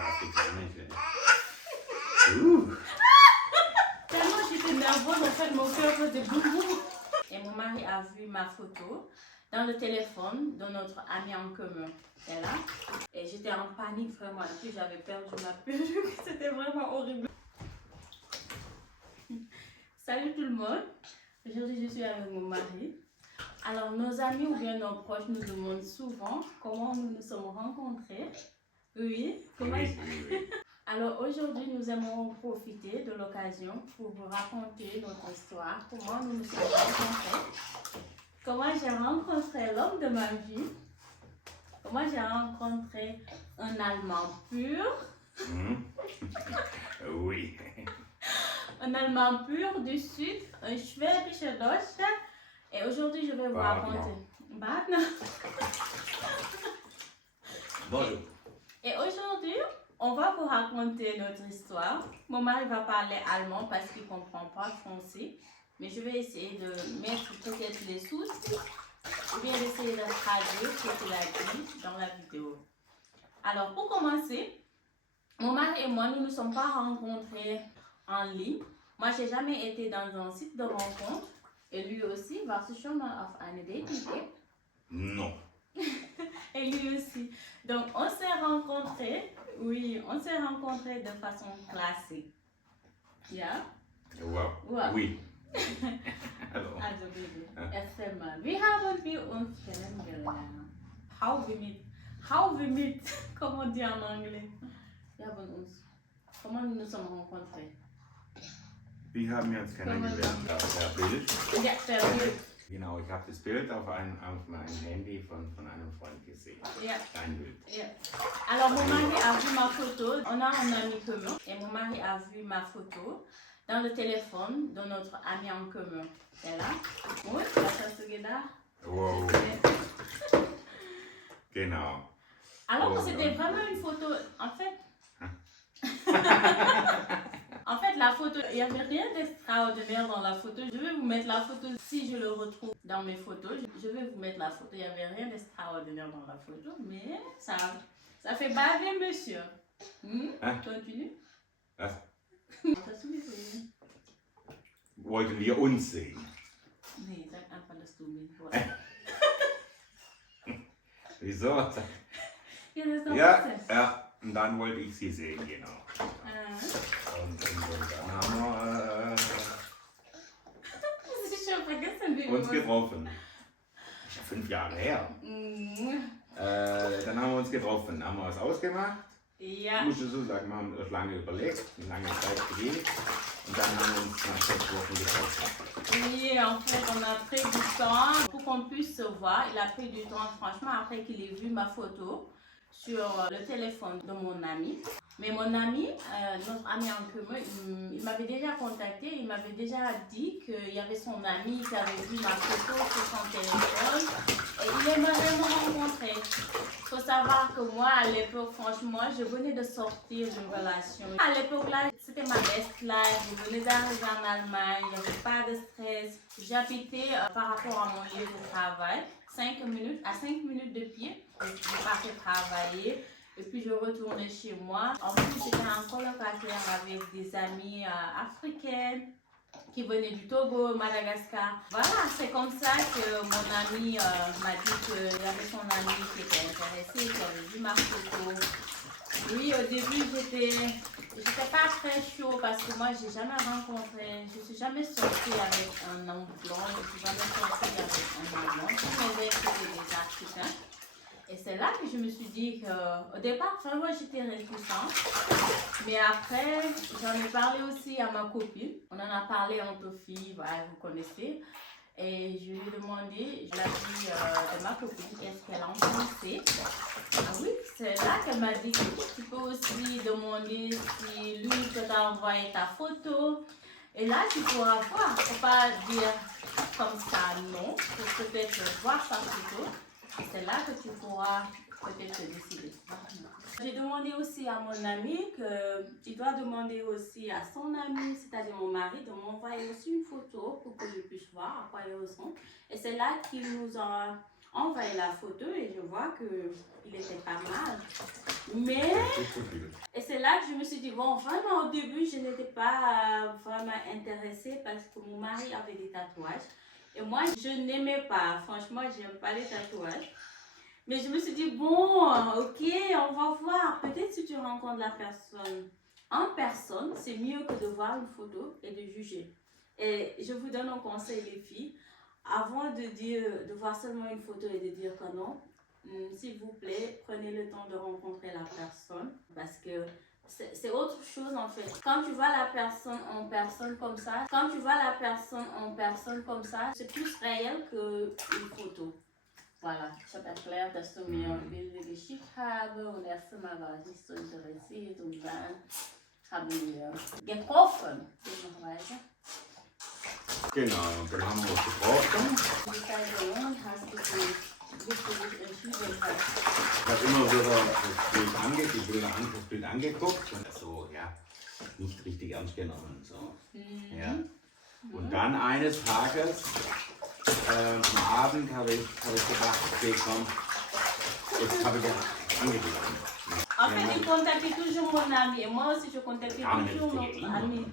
africaine. Tellement j'étais nerveuse, en fait, mon cœur faisait boum boum. Et mon mari a vu ma photo dans le téléphone de notre ami en commun. C'est là. Et j'étais en panique vraiment. Et puis j'avais perdu ma perruque. C'était vraiment horrible. Salut tout le monde. Aujourd'hui, je suis avec mon mari. Alors, nos amis ou bien nos proches nous demandent souvent comment nous nous sommes rencontrés. Oui, comment Oui. Alors aujourd'hui, nous aimerons profiter de l'occasion pour vous raconter notre histoire, comment nous nous sommes rencontrés, comment j'ai rencontré l'homme de ma vie, comment j'ai rencontré un Allemand pur, Oui. un Allemand pur du Sud, un Schwäbischer Deutscher. Et aujourd'hui, je vais vous raconter. Badner. Bonjour. Et aujourd'hui, on va vous raconter notre histoire. Mon mari va parler allemand parce qu'il ne comprend pas français. Mais je vais essayer de mettre peut-être les sous-titres ou bien d'essayer de traduire ce qu'il a dit dans la vidéo. Alors, pour commencer, mon mari et moi, nous ne nous sommes pas rencontrés en ligne. Moi, je n'ai jamais été dans un site de rencontre. Et lui aussi, warst du schon mal auf eine Dating-App? Non. Et lui aussi. Donc, on s'est rencontrés, oui, on s'est rencontrés de façon classique. Ja? Wow. Wow. Oui. Alors. Also, bitte, erzähl mal, wie haben wir uns kennengelernt? How we meet, comment on dit en anglais? Wir haben uns, comment nous nous sommes rencontrés? Wie haben wir uns kennengelernt? Per Bild. Ja, per Bild. Genau, ich habe das Bild auf meinem Handy von einem Freund gesehen. Ja. Dein Bild. Yeah. Alors mon mari a vu ma photo, on a un ami commun, et mon mari a vu ma photo dans le téléphone de notre ami en commun. C'est là. Und, was hast du gedacht? Wow. Genau. Alors que Oh, c'était non. vraiment une photo, en fait. En fait, la photo, il n'y avait rien d'extraordinaire dans la photo. Je vais vous mettre la photo si je le retrouve dans mes photos. Je vais vous mettre la photo. Il n'y avait rien d'extraordinaire dans la photo, mais ça fait baver monsieur. Continue. Was? Hast du gesehen? Wollten wir uns sehen? Nee, sag einfach, dass du mich Wieso? Ja, das ist doch Ja, Prozess. ja. Und dann wollte ich sie sehen, genau. Und dann haben wir Das ist schon vergessen, wie uns wir getroffen. 5 Jahre her. Dann haben wir uns getroffen, haben wir was ausgemacht. Ja. Ich muss so sagen, wir haben das lange überlegt, eine lange Zeit gewählt und dann haben wir uns nach 6 Wochen getroffen. Oui, en fait, on a pris du temps pour qu'on puisse se voir. Il a pris du temps, franchement, après qu'il ait vu ma photo sur le téléphone de mon ami. Mais mon ami, notre ami en commun, il m'avait déjà contacté, il m'avait déjà dit qu'il y avait son ami qui avait vu ma photo sur son téléphone et il aimerait me rencontrer. Il faut savoir que moi, à l'époque, franchement, je venais de sortir d'une relation. À l'époque là, c'était ma best life, je venais d'arriver en Allemagne, il n'y avait pas de stress. J'habitais par rapport à mon lieu de travail, 5 minutes de pied, je partais travailler. Et puis je retournais chez moi. En plus, j'étais en colocataire avec des amies africaines qui venaient du Togo, Madagascar. Voilà, c'est comme ça que mon ami m'a dit qu'il y avait son ami qui était intéressé, qui avait vu ma photo. Oui, au début, j'étais pas très chaud parce que moi, j'ai jamais rencontré, je suis jamais sortie avec un homme blanc, je suis jamais sortie avec un Allemand. Tous mes ex étaient des Africains. Et c'est là que je me suis dit qu'au départ, vraiment, j'étais réticente. Mais après, j'en ai parlé aussi à ma copine. On en a parlé entre filles, voilà, vous connaissez. Et je lui ai demandé, je l'ai dit de ma copine, qu'est-ce qu'elle en pensait. Ah oui, c'est là qu'elle m'a dit que tu peux aussi demander si lui peut t'envoyer ta photo. Et là, tu pourras voir. Il ne faut pas dire comme ça non. Il faut peut-être voir sa photo. Et c'est là que tu pourras peut-être décider. J'ai demandé aussi à mon ami qu'il doit demander aussi à son ami, c'est-à-dire mon mari, de m'envoyer aussi une photo pour que je puisse voir à quoi il ressemble. Et c'est là qu'il nous a envoyé la photo et je vois qu'il était pas mal. Mais, là que je me suis dit, bon, vraiment, au début, je n'étais pas vraiment intéressée parce que mon mari avait des tatouages. Et moi, je n'aimais pas. Franchement, j'aime pas les tatouages. Mais je me suis dit, bon, ok, on va voir. Peut-être si tu rencontres la personne en personne, c'est mieux que de voir une photo et de juger. Et je vous donne un conseil, les filles. Avant de voir seulement une photo et de dire que non, s'il vous plaît, prenez le temps de rencontrer la personne parce que c'est autre chose en fait. Quand tu vois la personne en personne comme ça, c'est plus réel qu'une photo. Voilà, ich habe erklärt, dass du mir Bilder geschickt habe und erstmal war ich nicht so interessiert und dann haben wir getroffen. Geht noch weiter. Genau, und dann haben wir uns getroffen. Die Zeit und hast du dich entschieden hast. Ich habe immer wieder das Bild angeguckt und so, ja, nicht richtig ernst genommen. So. Ja. Und dann eines Tages, am Abend habe ich gedacht, okay, komm, jetzt habe ich angerufen. En fait, il contactait toujours mon ami et moi aussi je contactais toujours notre ami.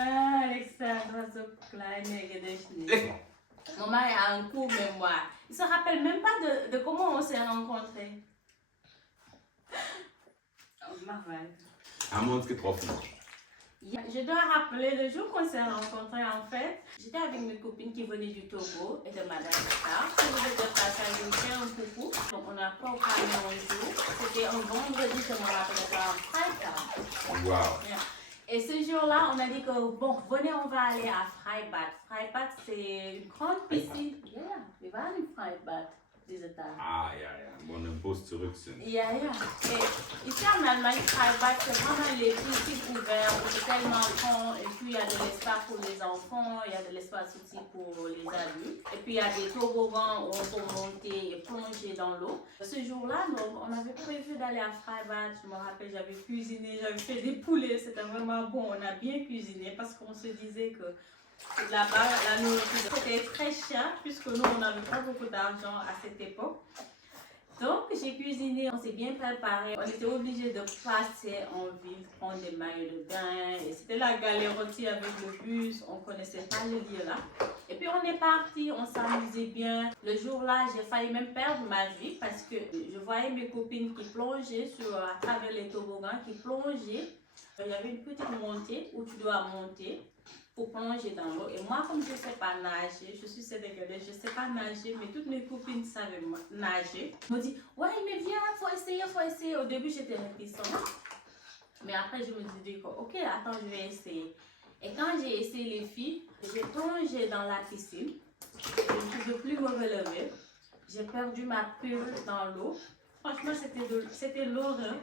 Ah, Alexandra, so kleine Gedächtnis. Mon mari a un coup de mémoire. Il ne se rappelle même pas de comment on s'est rencontrés. Haben wir uns getroffen. Je dois rappeler le jour qu'on s'est rencontrés en fait. J'étais avec mes copines qui venaient du Togo et de Madagascar. Si vous êtes de passage, je vous fais un coucou. Donc on n'a pas parlé un jour. C'était un vendredi, je me rappelle pas, un Freitag. Wow. Et ce jour-là, on a dit que bon, venez, on va aller à Freibad. Freibad, c'est une grande piscine. Ja, wir waren im Freibad diese Tage. Ah, ja, wo wir im Bus zurück sind. Ja. Et ici en Allemagne, Freibad, c'est vraiment les piscines ouvertes, c'est tellement grand. Et puis il y a de l'espace pour les enfants, il y a de l'espace aussi pour les adultes. Et puis il y a des toboggans où on peut monter et plonger dans l'eau. Ce jour-là, on avait prévu d'aller à Freibad. Je me rappelle, j'avais cuisiné, j'avais fait des poulets, c'était vraiment bon. On a bien cuisiné parce qu'on se disait que là-bas, la nourriture c'était très cher puisque nous, on n'avait pas beaucoup d'argent à cette époque. Donc, j'ai cuisiné, on s'est bien préparé. On était obligé de passer en ville, prendre des maillots de bain. Et c'était la galère aussi avec le bus. On ne connaissait pas le lieu là. Et puis, on est parti, on s'amusait bien. Le jour-là, j'ai failli même perdre ma vie parce que je voyais mes copines qui plongeaient à travers les toboggans, qui plongeaient. Il y avait une petite montée où tu dois monter pour plonger dans l'eau. Et moi, comme je ne sais pas nager, je suis sénégalaise, je ne sais pas nager, mais toutes mes copines savaient nager. Elles m'ont dit, ouais, mais viens, faut essayer. Au début, j'étais réticente. Mais après, je me suis dit, ok, attends, je vais essayer. Et quand j'ai essayé les filles, j'ai plongé dans la piscine. Je ne pouvais plus me relever. J'ai perdu ma pull dans l'eau. Franchement, c'était l'horreur.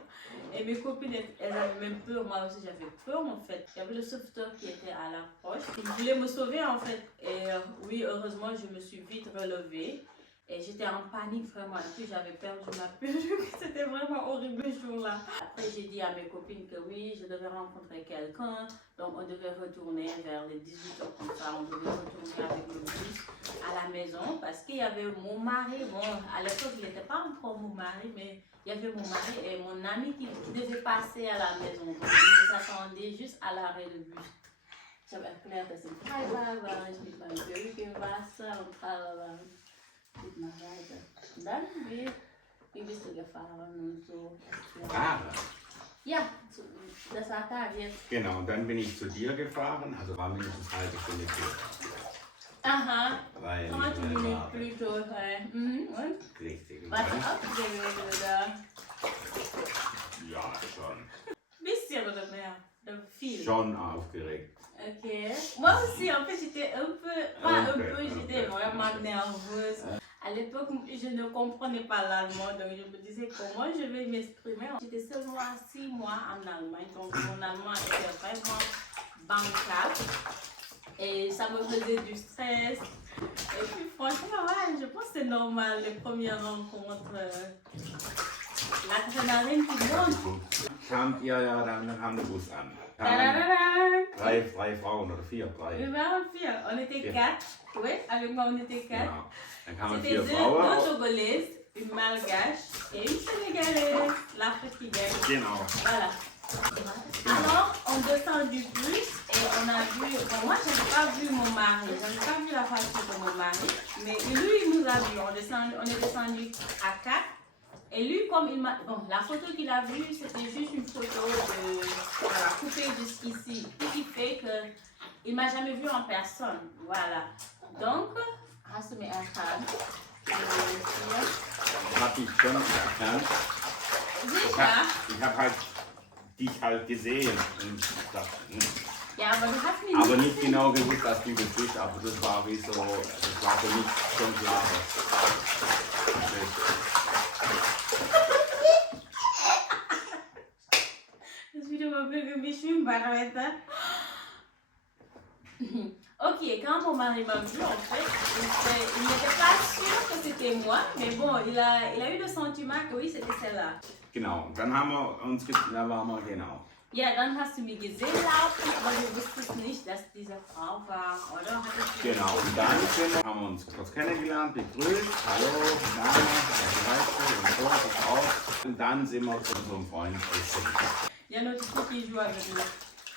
Et mes copines, elles avaient même peur. Moi aussi, j'avais peur en fait. Il y avait le sauveteur qui était à l'approche. Il voulait me sauver en fait. Et oui, heureusement, je me suis vite relevée. Et j'étais en panique vraiment. Et puis, j'avais perdu ma perruque. C'était vraiment horrible ce jour-là. Après, j'ai dit à mes copines que oui, je devais rencontrer quelqu'un. Donc, on devait retourner vers les 18h comme ça. On devait retourner avec le bus à la maison parce qu'il y avait mon mari. Bon, à l'époque, il n'était pas encore mon mari, mais il y avait mon mari et mon ami qui devait passer à la maison. Donc, ils nous attendaient juste à l'arrêt de bus. J'avais erklärt, dass in Freibad war ich mit meinem Perücke im Wasser und tralala. Geht mal weiter. Und dann, wie bist du gefahren und so? Ja, das war da jetzt. Genau, und dann bin ich zu dir gefahren, also war mindestens eine halbe Stunde früher. Aha, Weil 30 Minuten plus tôt, ouais. Und? Richtig. Warst du aufgeregt oder? Ja, schon. Bisschen oder mehr? Oder viel? Schon aufgeregt. Ok. Moi aussi, en fait, j'étais j'étais vraiment nerveuse. À l'époque, je ne comprenais pas l'allemand, donc je me disais comment je vais m'exprimer. J'étais seulement 6 mois en Allemagne, donc mon allemand était vraiment bancal. Et ça me faisait du stress. Et puis franchement, ouais, je pense que c'est normal, les premières rencontres. L'adrénaline qui monte. Kamt ihr ja, dann kam der Bus an. Drei Frauen oder vier, drei. Wir waren 4. On était 4. Oui, avec moi on était 4. Genau. Dann kann man C'était 4 deux Frauen. Togolaises, une Malgache et une Sénégalaise. L'Afrique qui gagne. Genau. Voilà. Alors, on descend du bus et on a vu. Bon, moi, je n'avais pas vu mon mari. Je n'avais pas vu la voiture de mon mari. Mais lui, il nous a vu. On est descendu à 4. Et lui, comme il m'a. Bon, la photo qu'il a vue, c'était juste une photo de. Voilà, coupée jusqu'ici. Ce qui fait que. Il ne m'a jamais vu en personne. Voilà. Donc, hast du mir erkannt? Hab ich schon erkannt. Sicher? Ich hab halt dich halt gesehen. Und dachte, Ja, aber du hast mich aber nicht genau gewusst, dass du das bist. Aber das war wie so, das war für mich schon klar. Je suis de mon peu que je suis une barouette. Ok, quand mon mari m'a vu, en fait, il n'était pas sûr que c'était moi, mais bon, il a eu le sentiment que oui, c'était celle-là. Genau, dann haben wir uns, da waren wir genau. Ja, dann hast du mich gesehen laufen, aber du wusstest nicht, dass diese Frau war, oder? Genau, und dann haben wir uns kurz kennengelernt, begrüßt, hallo, Name, und so, das auch. Und dann sind wir zu unserem Freund essen. Il y a notre fille qui joue avec nous.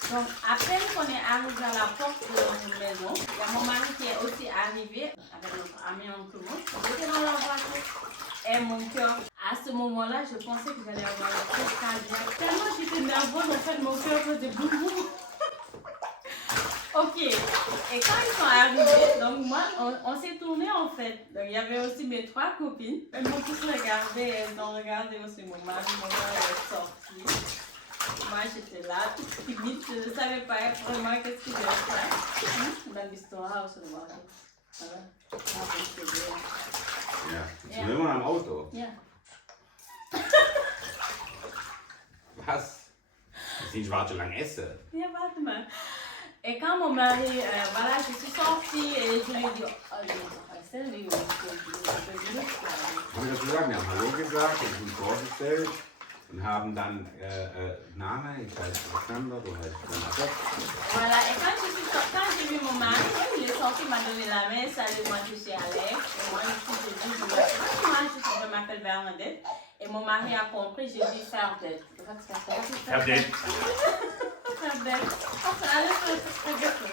Donc, à peine qu'on est arrivé à la porte de notre maison, il y a mon mari qui est aussi arrivé avec notre ami en commun. J'étais dans la voiture et mon cœur, à ce moment-là, je pensais que j'allais avoir le cœur cardiaque. Tellement j'étais nerveuse, en fait, mon cœur faisait boum boum. Ok, et quand ils sont arrivés, donc moi, on s'est tourné en fait. Donc il y avait aussi mes 3 copines. Elles m'ont tous regardé, elles ont regardé aussi mon mari est sorti. Moi j'étais là, toute timide, je ne savais pas vraiment qu'est-ce que j'allais faire. Dans l'histoire, je ne vois pas. Voilà. Ja, jetzt sind wir immer am Auto. Ja. Was? Das sind schwarze lang essen. Ja, warte mal. Et quand mon mari, voilà, je suis sortie et je lui ai dit, salut, Haben wir das gesagt? Wir haben Hallo gesagt und uns vorgestellt und haben dann Name, ich heiße Alexander, du heißt Bernadette. Voilà, et quand j'ai vu mon mari, il est sorti, il m'a donné la main, salut, moi je suis Alex. Et moi je m'appelle Bernadette. Et mon mari a compris, j'ai dit Ferdette. Ferdette. Ferdette. Ach, alles vergessen.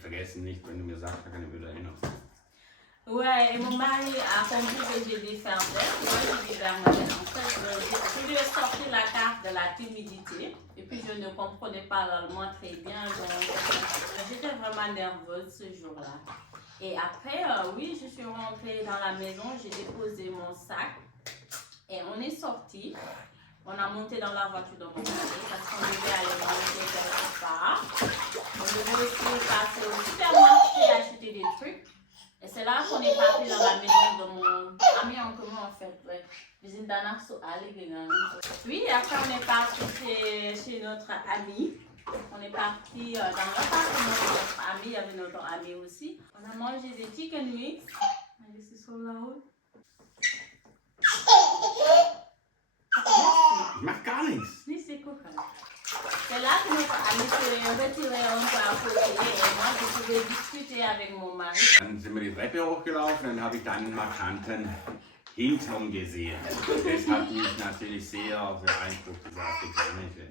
Vergessen nicht, wenn du mir sagst, da kann ich mich wieder erinnern. Ouais, et mon mari a compris que j'ai dit Ferdette. Moi j'ai dit Bernadette. En fait, je lui ai sorti la carte de la timidité. Et puis je ne comprenais pas l'allemand très bien. J'étais vraiment nerveuse ce jour-là. Et après, oui, je suis rentrée dans la maison, j'ai déposé mon sac. Et on est sorti, on a monté dans la voiture de mon mari parce qu'on devait aller manger quelque part. On devait aussi passer au supermarché acheter des trucs. Et c'est là qu'on est parti dans la maison de mon ami en commun en fait. Ouais. Puis après on est parti chez notre ami. On est parti dans l'appartement de notre ami, il y avait notre ami aussi. On a mangé des chicken wings. C'est sur la route. Ich mach gar nichts. Oui, c'est cool. C'est là que notre ami s'est retiré un peu à côté et moi je pouvais discuter avec mon mari. Dann sind wir die Treppe hochgelaufen und habe ich dann einen markanten Hintern gesehen. Und das hat mich natürlich sehr beeindruckt, diese afrikanische.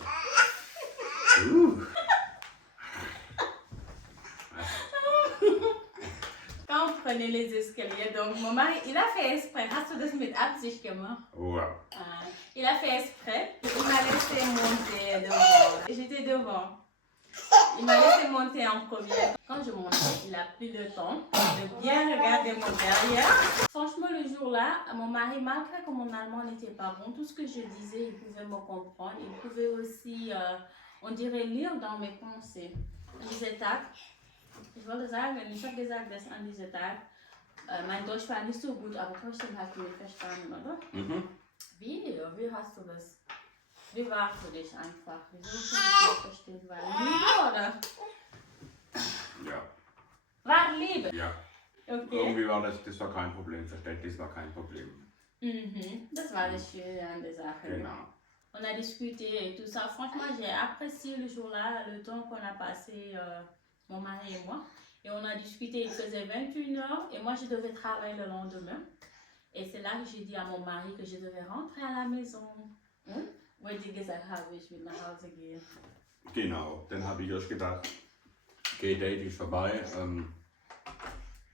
Quand on prenait les escaliers, donc mon mari, il a fait exprès, hast du das mit Absicht gemacht? Wow. Il a fait exprès, il m'a laissé monter devant. J'étais devant. Il m'a laissé monter en premier. Quand je montais, il a pris le temps de bien regarder mon derrière. Franchement, le jour-là, mon mari, malgré que mon allemand n'était pas bon, tout ce que je disais, il pouvait me comprendre. Il pouvait aussi, on dirait, lire dans mes pensées. Diese Tag, ich wollte sagen, ich habe gesagt, dass an diesem Tag, mein Deutsch war nicht so gut, aber trotzdem hast du mich verstanden, oder? Mhm. Wie hast du das? Wie war für dich einfach? Wieso kannst du das verstehen? War Liebe oder? Ja. War Liebe? Ja. Okay. Irgendwie war das war kein Problem. Verständnis war kein Problem. Mhm. Das war das Schöne an der Sache. Genau. On a discuté et tout ça. Franchement, j'ai apprécié le jour-là, le temps qu'on a passé, mon mari et moi. Et on a discuté, il faisait 21h et moi je devais travailler le lendemain. Et c'est là que j'ai dit à mon mari que je devais rentrer à la maison. Weil die gesagt habe, ich will nach Hause gehen. Genau, dann habe ich erst gedacht, okay, Date ist vorbei.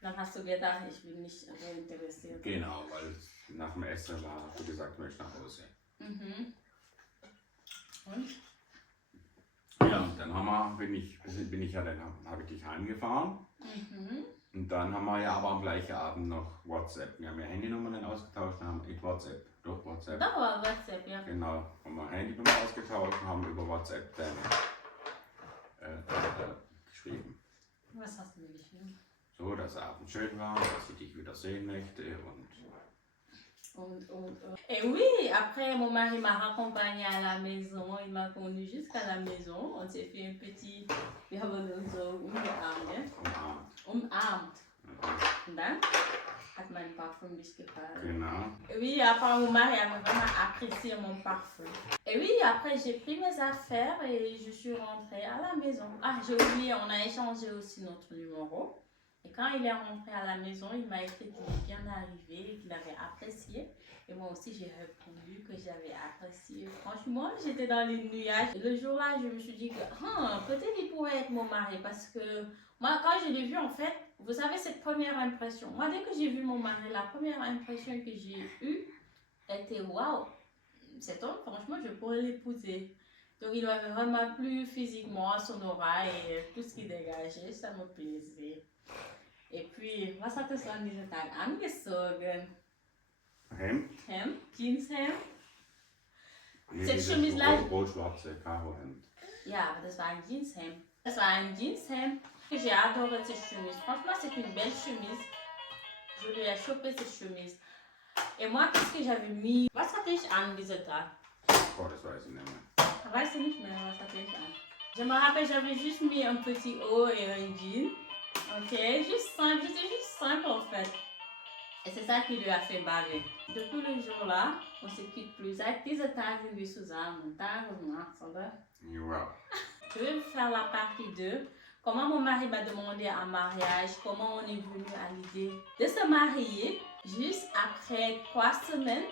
Dann hast du gedacht, ich bin nicht so interessiert. Genau, weil nach dem Essen war, hast du gesagt, du möchtest nach Hause. Mhm. Und? Ja, und dann habe ich dich heimgefahren. Mhm. Und dann haben wir ja aber am gleichen Abend noch WhatsApp. Wir haben ja Handynummern ausgetauscht, haben mit WhatsApp. Durch WhatsApp. Da war WhatsApp, ja. Genau, haben wir Handynummer ausgetauscht und haben über WhatsApp dann geschrieben. Was hast du mir geschrieben? So, dass der Abend schön war, dass ich dich wieder sehen möchte Et oui, après mon mari m'a raccompagné à la maison, il m'a conduit jusqu'à la maison. On s'est fait un petit, wir haben uns so umarmt. Und dann hat mein Parfum mich gefallen. Genau. Oui, après mon mari a vraiment apprécié mon parfum. Et oui, après j'ai pris mes affaires et je suis rentrée à la maison. Ah, j'ai oublié, on a échangé aussi notre numéro. Et quand il est rentré à la maison, il m'a écrit qu'il est bien arrivé, qu'il avait apprécié. Et moi aussi, j'ai répondu que j'avais apprécié. Franchement, j'étais dans les nuages. Et le jour-là, je me suis dit que peut-être il pourrait être mon mari. Parce que moi, quand je l'ai vu, en fait, vous savez, cette première impression. Moi, dès que j'ai vu mon mari, la première impression que j'ai eue était waouh, cet homme, franchement, je pourrais l'épouser. Donc, il m'avait vraiment plu physiquement, son aura et tout ce qu'il dégageait, ça me plaisait. Et puis, was hattest du an diesem Tag angezogen? Hemd? Hemd? Jeanshemd? Nee, Cette dieses chemise-là. rot-schwarze Karohemd. Ja, aber das war ein Jeanshemd. Das war ein Jeanshemd. J'ai adoré cette chemise. Franchement, c'est une belle chemise. Je lui ai chopé cette chemise. Et moi, qu'est-ce que j'avais mis? Was hatte ich an diesem Tag? Oh, das weiß ich nicht mehr. Weißt du nicht mehr, was hatte ich an? Je me rappelle, j'avais juste mis un petit haut et un jean. Ok, juste simple, j'étais juste simple en fait. Et c'est ça qui lui a fait baver. Depuis le jour-là, on ne se quitte plus. Seit dieser Tag sind wir zusammen. Tag und Nacht, oder? Ja. Je vais vous faire la partie 2. Comment mon mari m'a demandé un mariage, comment on est venu à l'idée de se marier juste après 3 semaines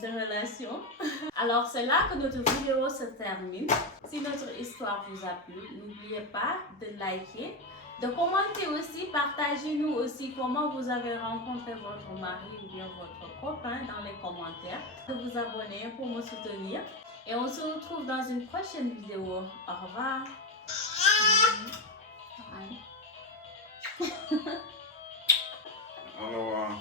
de relation. Alors c'est là que notre vidéo se termine. Si notre histoire vous a plu, n'oubliez pas de liker, de commenter aussi, partagez-nous aussi comment vous avez rencontré votre mari ou bien votre copain dans les commentaires, de vous abonner pour me soutenir et on se retrouve dans une prochaine vidéo. Au revoir. Aloha.